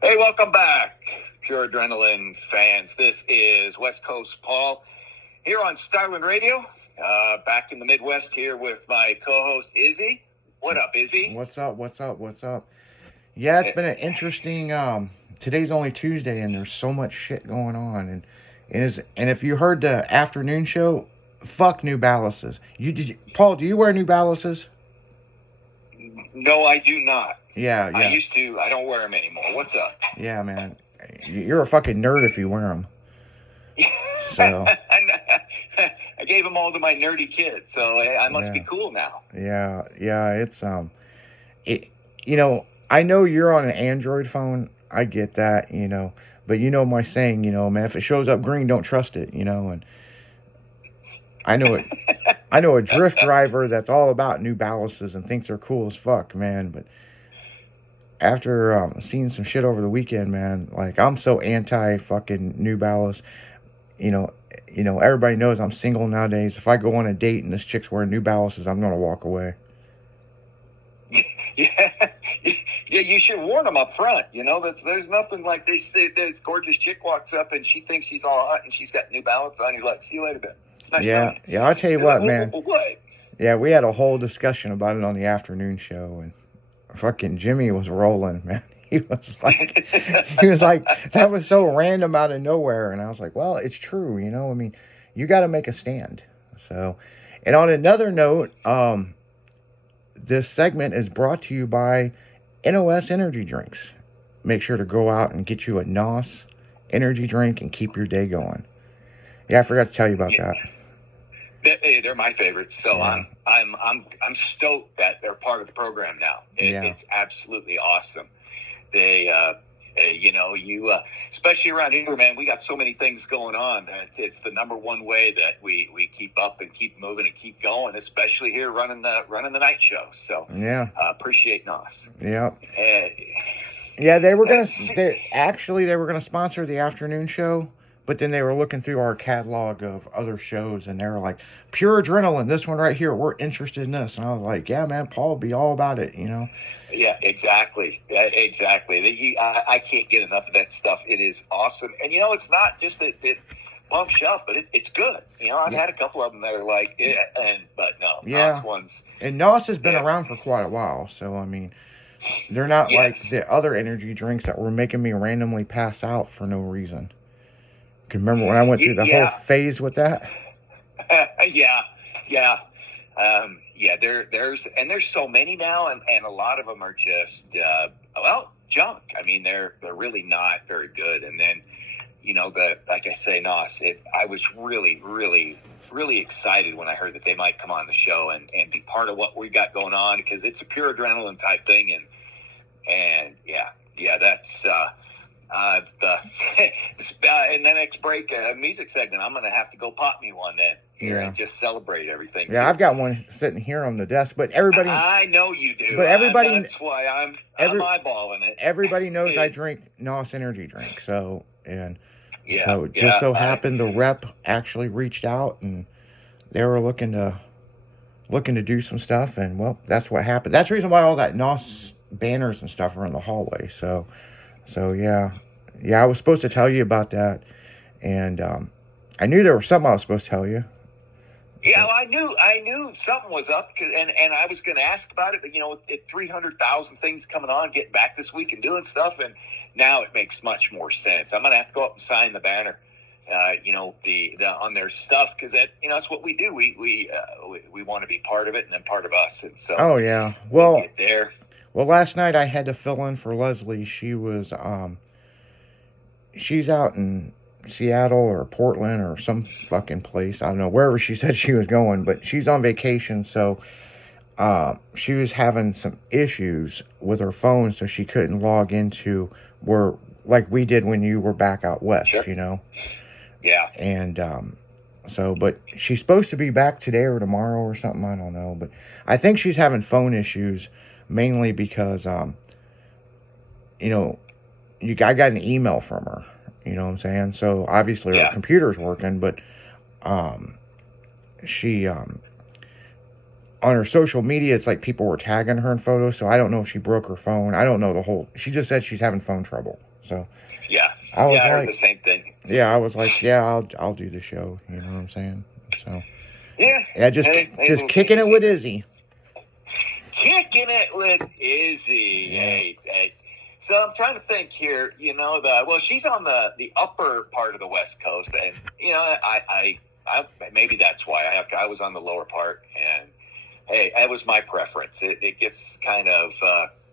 Hey, welcome back, Pure Adrenaline fans. This is West Coast Paul here on Starland Radio. Back in the Midwest here with my co-host Izzy. What up, Izzy? What's up? What's up? What's up? Yeah, it's been an interesting. Today's only Tuesday, and there's so much shit going on. And if you heard the afternoon show, fuck New Balances. Paul? Do you wear New Balances? No, I do not. Yeah. I used to. I don't wear them anymore. What's up? Yeah, man. You're a fucking nerd if you wear them. So. I gave them all to my nerdy kids, so I must be cool now. Yeah. It's I know you're on an Android phone. I get that, but you know my saying, man, if it shows up green, don't trust it, and I know it. I know a drift driver that's all about New Balances and thinks they're cool as fuck, man. But after seeing some shit over the weekend, man, like I'm so anti fucking New Balance. Everybody knows I'm single nowadays. If I go on a date and this chick's wearing New Balances, I'm gonna walk away. Yeah, you should warn them up front. There's nothing like this gorgeous chick walks up and she thinks she's all hot and she's got New Balance on. You're like, see you later, man. Nice yeah, I'll tell you what, man. What? Yeah, we had a whole discussion about it on the afternoon show, and fucking Jimmy was rolling, man. He was like, that was so random out of nowhere, and I was like, well, it's true, I mean, you got to make a stand. So, and on another note, this segment is brought to you by NOS Energy Drinks. Make sure to go out and get you a NOS energy drink and keep your day going. Yeah, I forgot to tell you about that. They're my favorites, so yeah. I'm stoked that they're part of the program now. It's absolutely awesome. They, especially around here, man, we got so many things going on that it's the number one way that we keep up and keep moving and keep going, especially here running the night show. So yeah, appreciate NOS. Yeah. Yeah, they were gonna sponsor the afternoon show. But then they were looking through our catalog of other shows, and they were like, Pure Adrenaline, this one right here, we're interested in this. And I was like, yeah, man, Paul will be all about it, Yeah, exactly. I can't get enough of that stuff. It is awesome. And, it's not just that it pumps you up, but it's good. I've had a couple of them that are like, but no, NOS ones. And NOS has been around for quite a while. So, I mean, they're not like the other energy drinks that were making me randomly pass out for no reason. Can remember when I went through the whole phase with that? Yeah. There's so many now, and a lot of them are just junk. I mean, they're really not very good. And then, like I say, NOS. I was really, really, really excited when I heard that they might come on the show and be part of what we got going on, because it's a Pure Adrenaline type thing, and that's. In the next break, music segment, I'm gonna have to go pop me one then. And just celebrate everything. Yeah, I've got one sitting here on the desk, but everybody. I know you do. But everybody. That's why I'm eyeballing it. Everybody knows I drink NOS energy drink. So it just so happened the rep actually reached out and they were looking to do some stuff, and well, that's what happened. That's the reason why all that NOS banners and stuff are in the hallway. So yeah, I was supposed to tell you about that, and I knew there was something I was supposed to tell you. Yeah, well, I knew something was up, and I was going to ask about it, but 300,000 things coming on, getting back this week and doing stuff, and now it makes much more sense. I'm going to have to go up and sign the banner, the on their stuff, because that's what we do. We want to be part of it and then part of us, and so. Oh yeah, well. Get there. Well, last night I had to fill in for Leslie. She was, she's out in Seattle or Portland or some fucking place. I don't know, wherever she said she was going, but she's on vacation. So, she was having some issues with her phone, so she couldn't log into like we did when you were back out west, Sure. Yeah. And, but she's supposed to be back today or tomorrow or something. I don't know, but I think she's having phone issues. Mainly because, I got an email from her, you know what I'm saying? So, obviously, her computer's working, but she, on her social media, it's like people were tagging her in photos, so I don't know if she broke her phone. I don't know she just said she's having phone trouble. So Yeah. I was I heard like, the same thing. yeah, I was like, yeah, I'll do the show. You know what I'm saying? So Yeah. yeah, just little kicking it changes with in there. Izzy. Kicking it with Izzy. Yeah. Hey. So I'm trying to think here. She's on the upper part of the West Coast, and I maybe that's why I was on the lower part, and hey, that was my preference. It gets kind of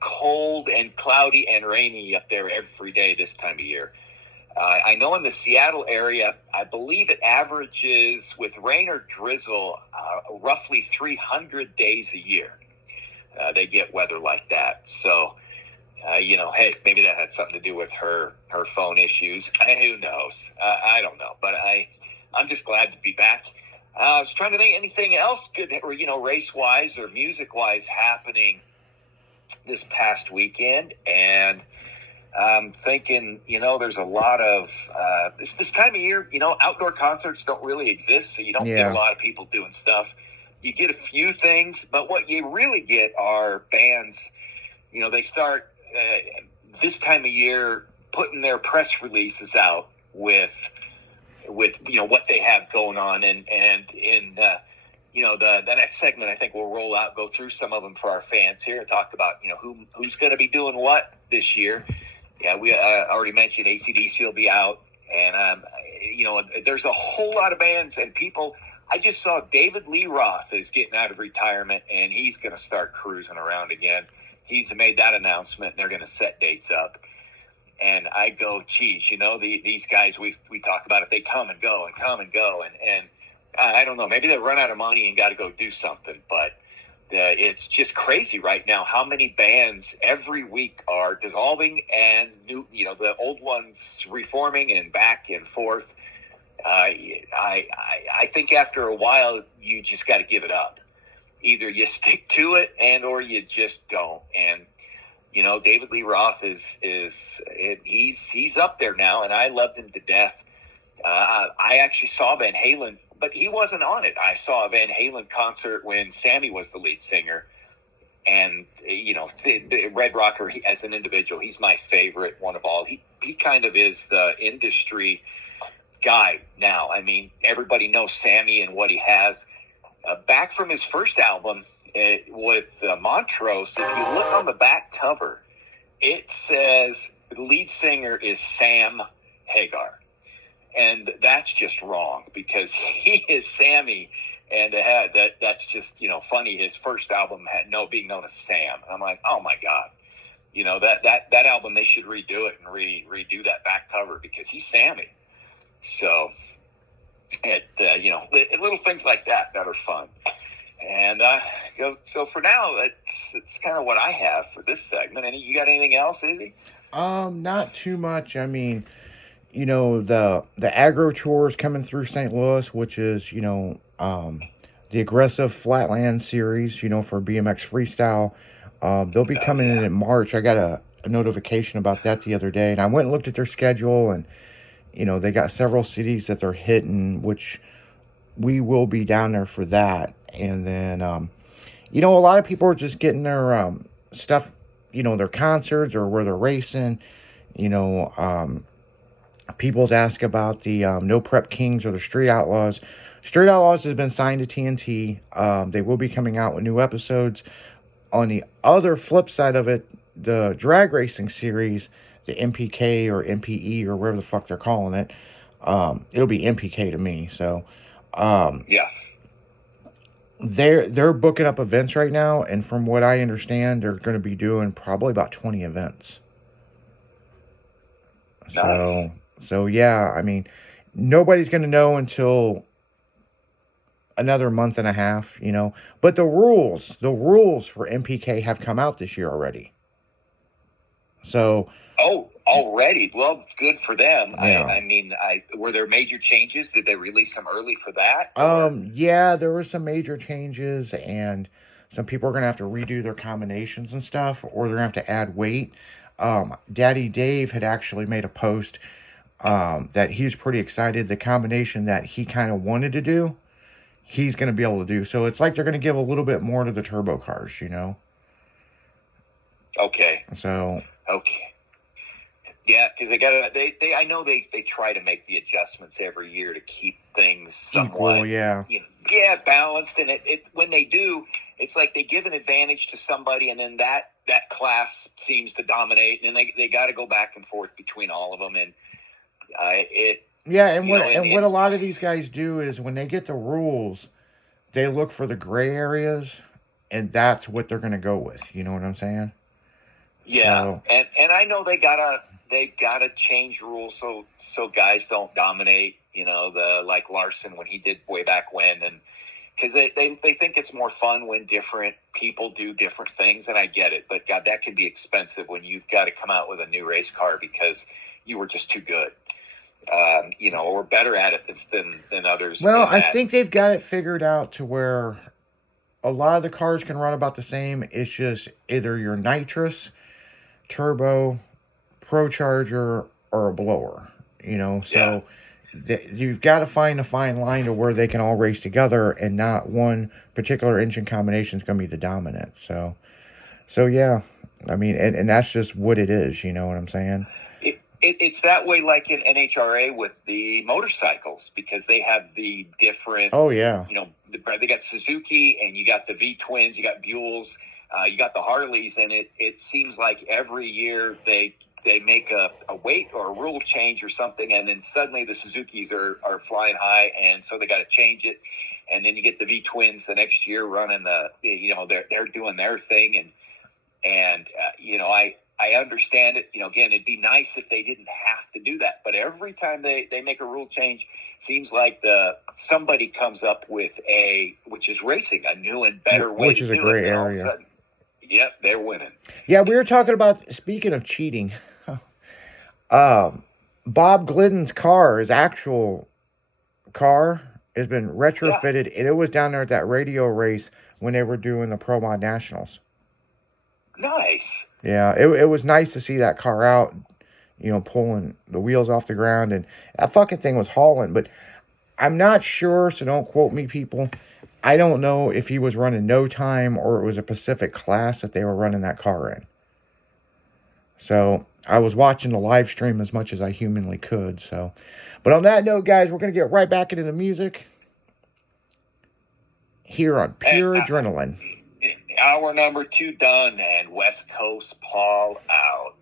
cold and cloudy and rainy up there every day this time of year. I know in the Seattle area, I believe it averages with rain or drizzle roughly 300 days a year. They get weather like that. So, hey, maybe that had something to do with her phone issues. Who knows? I don't know. But I'm just glad to be back. I was trying to think anything else good, race-wise or music-wise happening this past weekend. And I'm thinking, there's a lot of this time of year, outdoor concerts don't really exist, so you don't get a lot of people doing stuff. You get a few things, but what you really get are bands. They start this time of year putting their press releases out with what they have going on, and in the next segment, I think we'll go through some of them for our fans here and talk about who's going to be doing what this year. Yeah, we already mentioned AC/DC will be out, and there's a whole lot of bands and people. I just saw David Lee Roth is getting out of retirement, and he's going to start cruising around again. He's made that announcement, and they're going to set dates up. And I go, geez, these guys we talk about it. They come and go and come and go, and I don't know. Maybe they run out of money and got to go do something, but. It's just crazy right now how many bands every week are dissolving and new, the old ones reforming and back and forth. I think after a while you just got to give it up. Either you stick to it or you just don't. And David Lee Roth he's up there now, and I loved him to death. I actually saw Van Halen. But he wasn't on it. I saw a Van Halen concert when Sammy was the lead singer. And, the Red Rocker, as an individual, he's my favorite one of all. He kind of is the industry guy now. I mean, everybody knows Sammy and what he has. Back from his first album with Montrose, if you look on the back cover, it says the lead singer is Sam Hagar. And that's just wrong because he is Sammy, and that's just funny. His first album had being known as Sam. And I'm like, oh my god, that album they should redo it and redo that back cover because he's Sammy. So little things like that are fun. And so for now, it's kind of what I have for this segment. You got anything else, Izzy? Not too much. I mean. The Agro Tours coming through St. Louis, which is, the Aggressive Flatland Series, for BMX Freestyle. They'll be coming in March. I got a notification about that the other day, and I went and looked at their schedule, and, they got several cities that they're hitting, which we will be down there for that. And then, a lot of people are just getting their stuff, their concerts or where they're racing, People's ask about the No Prep Kings or the Street Outlaws. Street Outlaws has been signed to TNT. They will be coming out with new episodes. On the other flip side of it, the drag racing series, the MPK or MPE or whatever the fuck they're calling it, it'll be MPK to me. So, yeah, they're booking up events right now, and from what I understand, they're going to be doing probably about 20 events. Nice. So yeah, I mean, nobody's going to know until another month and a half, But the rules for MPK have come out this year already. So. Oh, already? Well, good for them. Yeah. Were there major changes? Did they release them early for that? Yeah, there were some major changes, and some people are going to have to redo their combinations and stuff, or they're going to have to add weight. Daddy Dave had actually made a post that he's pretty excited. The combination that he kind of wanted to do, he's going to be able to do. So it's like they're going to give a little bit more to the turbo cars, Okay. So. Okay. Yeah, because they got they I know they try to make the adjustments every year to keep things Equal, somewhat, yeah. balanced. And it when they do, it's like they give an advantage to somebody, and then that class seems to dominate, and then they got to go back and forth between all of them, and it Yeah, and you know, what a lot of these guys do is when they get the rules, they look for the gray areas, and that's what they're going to go with. You know what I'm saying? yeah, So, and I know they gotta change rules so guys don't dominate. You know, the like Larson when he did way back when, and because they think it's more fun when different people do different things, and I get it. But God, that can be expensive when you've got to come out with a new race car because you were just too good, or better at it than others. well, in I that. think they've got it figured out to where a lot of the cars can run about the same. It's just either your nitrous, turbo, pro charger, or a blower. Yeah. So you've got to find a fine line to where they can all race together, and not one particular engine combination is going to be the dominant. So yeah, I mean, and that's just what it is. You know what I'm saying? It's that way, like in NHRA with the motorcycles, because they have the different. Oh yeah. They got Suzuki, and you got the V twins, you got Buells, you got the Harleys, and it seems like every year they make a weight or a rule change or something, and then suddenly the Suzukis are flying high, and so they got to change it, and then you get the V twins the next year running they're doing their thing, and I understand it. Again, it'd be nice if they didn't have to do that. But every time they make a rule change, seems like somebody comes up with which is racing, a new and better way Which to is a do it. gray And all of a area. sudden, yep, they're winning. Yeah, we were talking about, speaking of cheating, Bob Glidden's car, his actual car, has been retrofitted, and it was down there at that radio race when they were doing the Pro Mod Nationals. Nice. Yeah, it was nice to see that car out, pulling the wheels off the ground, and that fucking thing was hauling. But I'm not sure, so don't quote me, people. I don't know if he was running no time or it was a Pacific class that they were running that car in. So I was watching the live stream as much as I humanly could. So, but on that note, guys, we're gonna get right back into the music here on Pure Adrenaline. Hour number 2 done, and West Coast Paul out.